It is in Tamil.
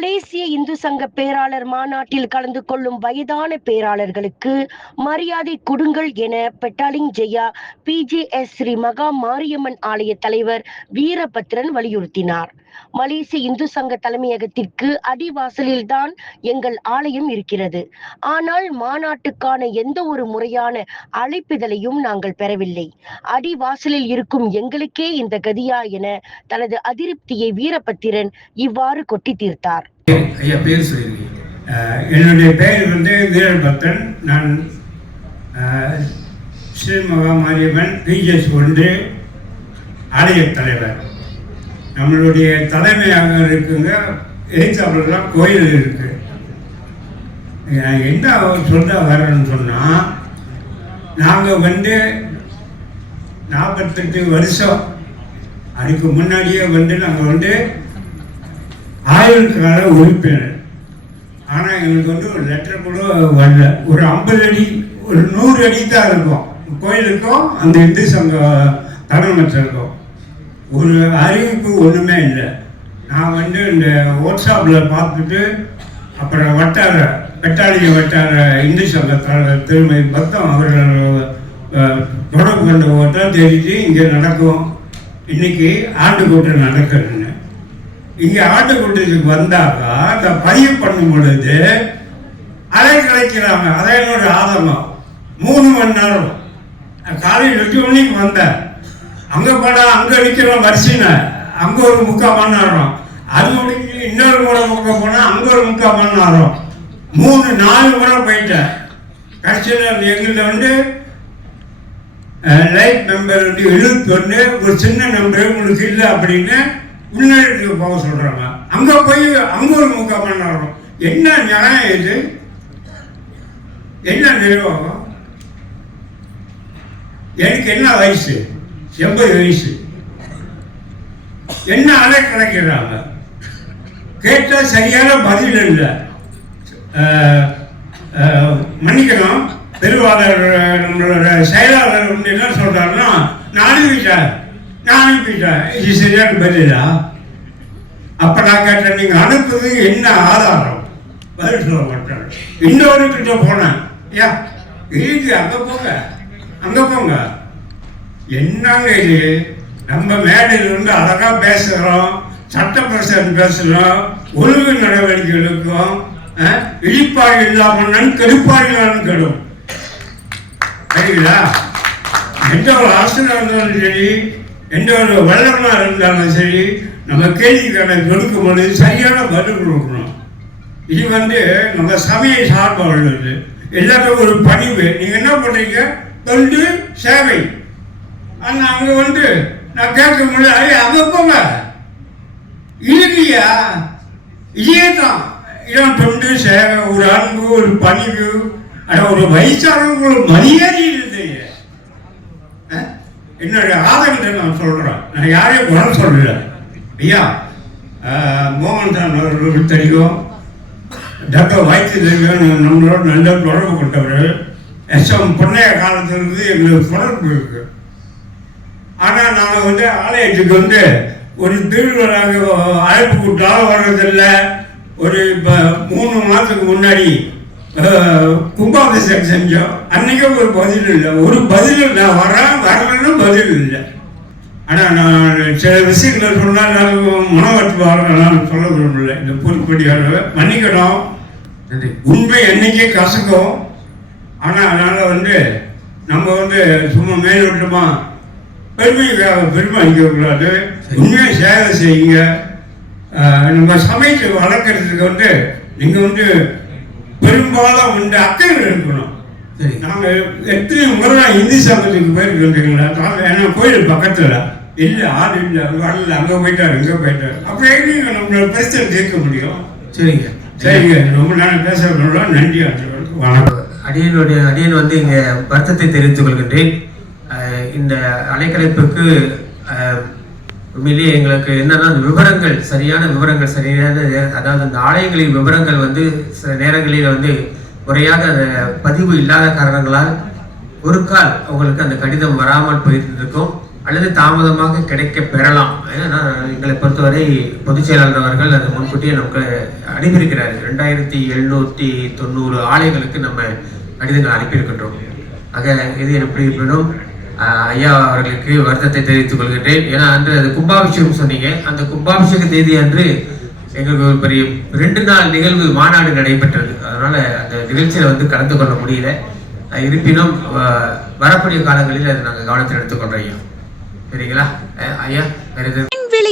மலேசிய இந்து சங்க பேராளர் மாநாட்டில் கலந்து கொள்ளும் வயதான பேராளர்களுக்கு மரியாதை கொடுங்கள் என பெட்டாலிங் ஜெயா பிஜேஎஸ் ஸ்ரீ மகா மாரியம்மன் ஆலய தலைவர் வீரபத்ரன் வலியுறுத்தினார். மலேசிய இந்து சங்க தலைமையகத்திற்கு அடிவாசலில்தான் எங்கள் ஆலயம் இருக்கிறது. ஆனால் மாநாட்டுக்கான எந்த ஒரு முறையான அழைப்பிதழையும் நாங்கள் பெறவில்லை. அடிவாசலில் இருக்கும் எங்களுக்கே இந்த கதியா என தனது அதிருப்தியை வீரபத்திரன் இவ்வாறு கொட்டி தீர்த்தார். என்னுடைய பெயர் வந்து வீரபக்தன் நான் ஸ்ரீ மாரியம்மன் பிஜிஎஸ் ஒன்று ஆலய தலைவர். நம்மளுடைய தலைமையாக இருக்குங்க எய்தாப்பில் தான் கோயில் இருக்கு என்ன சொல்ல வரேன்னு சொன்னால் நாங்கள் வந்து நாற்பத்தெட்டு வருஷம் அதுக்கு முன்னாடியே வந்து நாங்கள் வந்து ஆயுள் கால உறுப்பினர். ஆனால் எங்களுக்கு வந்து ஒரு லெட்டர் கூட வரல. ஒரு ஐம்பது அடி ஒரு நூறு அடி தான் இருக்கும். கோயிலுக்கும் அந்த இந்து சங்க தலைமைச்சருக்கும் ஒரு அறிவிப்பு ஒன்றுமே இல்லை. நான் வந்து இந்த வாட்ஸ்அப்பில் பார்த்துட்டு அப்புறம் வட்டார பெட்டாளிய வட்டார இந்து சங்க தலைவர் திருமதி பக்தம் அவர்கள் தொடர்பு கொண்ட தெரிஞ்சு இங்கே நடக்கும். இன்னைக்கு ஆண்டு கூட்டம் நடக்குதுன்னு. இங்கே ஆட்டுக்குட்டிக்கு வந்தாக்கா அந்த பதிவு பண்ணும் பொழுது அலை கலைக்கிறாங்க. அதான் என்னோட ஆதங்கம். மூணு மணி நேரம். காலையில் எட்டு மணிக்கு வந்தேன். அங்கே போனா அங்கே நிற்கிறோம் வரிசைன அங்கே ஒரு முக்கால் மணி நேரம் அது முடிஞ்சு இன்னொரு முறை பக்கம் போனால் அங்கே ஒரு முக்கால் மணி நேரம் மூணு நாலு முறை போயிட்டேன். கடைசியில் எங்கள்கிட்ட வந்து லைட் நம்பர் வந்து எழுபத்தொன்று ஒரு சின்ன நம்பர் உங்களுக்கு இல்லை அப்படின்னு முன்னாடி போக சொல்கிறாங்க அங்கே போய் அங்கே ஒரு முக்கால் மணி நேரம் என்ன நியாயம் இது? என்ன நிர்வாகம்? எனக்கு என்ன வயசு? எண்பது வயசு. என்ன அலை கிடைக்கிறாங்க கேட்டால் சரியான பதில் இல்லை. மன்னிக்கணும். பெருவாளர் நம்மளோட செயலாளர் வந்து என்ன சொல்றாருன்னா நான் அனுப்பிட்டேன். நான் அனுப்பிட்டேன். இது சரியான பதிலா? அப்ப நான் கேட்டேன் நீங்க அனுப்புறது என்ன ஆதாரம்? பதில் சொல்ல மாட்டாரு இன்னொரு கிட்ட போனேன் ஏன் இருக்கு அங்க போங்க. அங்க போங்க. என்னங்க இது? நம்ம மேடையில் இருந்து அழகாக பேசுகிறோம் சட்ட பிரசன் பேசுகிறோம் ஒழுங்கு நடவடிக்கைகளுக்கும் இழிப்பாடு இல்லாமல் நன் கெடுப்பாடுகளான்னு கெடும். சரிங்களா? எந்த ஒரு ஆசனம் இருந்தாலும் சரி எந்த ஒரு வல்லமா இருந்தாலும் சரி நம்ம கேள்விக்கான கொடுக்கும் பொழுது சரியான பதில் கொடுக்கணும். இது வந்து நம்ம சமய சார்பாக உள்ளது எல்லாருக்கும் ஒரு பணிவு. நீங்கள் என்ன பண்ணுறீங்க தொண்டு சேவை. அண்ணா அங்கே வந்து நான் கேட்க முடியல. ஐயா போங்க. இல்லையா இதே தான் இடம் தொண்டு சேவை ஒரு அன்பு ஒரு பணிவு ஆனால் ஒரு வயசானவங்க ஒரு மரியாதை இல்லை என்னுடைய ஆதங்கத்தை நான் சொல்கிறேன் நான் யாரையும் குறை சொல்லல. ஐயா மோகன் தான் அவர்களுக்கு தெரியும். டாக்டர் வைத்திய தெரியும் நம்மளோட நல்ல தொடர்பு கொண்டவர் எஸ்எம் பொன்னைய காலத்திலிருந்து எங்களுக்கு தொடர்பு இருக்கு. ஆனால் நாங்கள் வந்து ஆலயத்துக்கு வந்து ஒரு திருவிழாங்க அழைப்பு கூட்டாலும் வர்றதில்லை. ஒரு இப்போ மூணு மாதத்துக்கு முன்னாடி கும்பாபிஷேகம் செஞ்சோம். அன்றைக்கும் ஒரு பதில் இல்லை. ஒரு பதில் நான் வரேன் வரலன்னு பதில் இல்லை. ஆனால் நான் சில விஷயங்களை சொன்னால் நான் மனவற்றுவார்கள் நான் சொல்ல விரும்பல இந்த பொறுப்படியாளர் மன்னிக்கணும். உண்மை என்றைக்கே கசக்கும். ஆனால் அதனால் வந்து நம்ம வந்து சும்மா மேலோட்டமா பெருமைக்காக பெருமை அடிக்கக்கூடாது உண்மையை சேவை செய்யுங்க. நம்ம சமைச்சு வளர்க்குறதுக்கு வந்து நீங்கள் வந்து பெரும்பாலும் வந்து அக்கறை இருக்கணும். சரி. நாங்கள் எத்தனை முறை நான் இந்தி சங்கத்துக்கு போயிருக்கீங்களா ஏன்னா கோயில் பக்கத்தில். இல்லை ஆள் இல்லை வரல அங்கே போயிட்டாரு இங்கே போயிட்டாரு. அப்புறம் எப்படி நம்மளோட பிரச்சனை தீர்க்க முடியும்? சரிங்க. சரிங்க. ரொம்ப நேரம் பேசுறதுனால நன்றி வணக்கம். அடியனுடைய அடியன் வந்து இங்க வருத்தத்தை தெரிவித்துக் கொள்கின்றேன். இந்த அலைக்கலைப்புக்கு உண்மையிலேயே எங்களுக்கு என்னன்னா அந்த விவரங்கள் சரியான விவரங்கள் சரியான அதாவது அந்த ஆலயங்களின் விவரங்கள் வந்து சில நேரங்களில் வந்து முறையாக அந்த பதிவு இல்லாத காரணங்களால் ஒரு கால் அவங்களுக்கு அந்த கடிதம் வராமல் போயிருந்திருக்கும் அல்லது தாமதமாக கிடைக்க பெறலாம். ஏன்னா எங்களை பொறுத்தவரை பொதுச் செயலாளர் அவர்கள் அது முன்கூட்டியே நமக்கு அனுப்பியிருக்கிறார் ரெண்டாயிரத்தி எழுநூற்றி தொண்ணூறு ஆலைகளுக்கு நம்ம கடிதங்கள் அனுப்பியிருக்கின்றோம். ஆக இது எப்படி இருப்பினும் ஐயா அவர்களுக்கு வருத்தத்தை தெரிவித்துக் கொள்கின்றேன். ஏன்னா அன்று அது கும்பாபிஷேகம் சொன்னீங்க. அந்த கும்பாபிஷேக தேதி அன்று எங்களுக்கு ஒரு பெரிய ரெண்டு நாள் நிகழ்வு மாநாடு நடைபெற்றது. அதனால அந்த நிகழ்ச்சியில வந்து கலந்து கொள்ள முடியல. இருப்பினும் வரக்கூடிய காலங்களில் அதை நாங்கள் கவனத்தில் எடுத்துக்கொள்றோம் ஐயா. சரிங்களா? ஐயா வேறு எது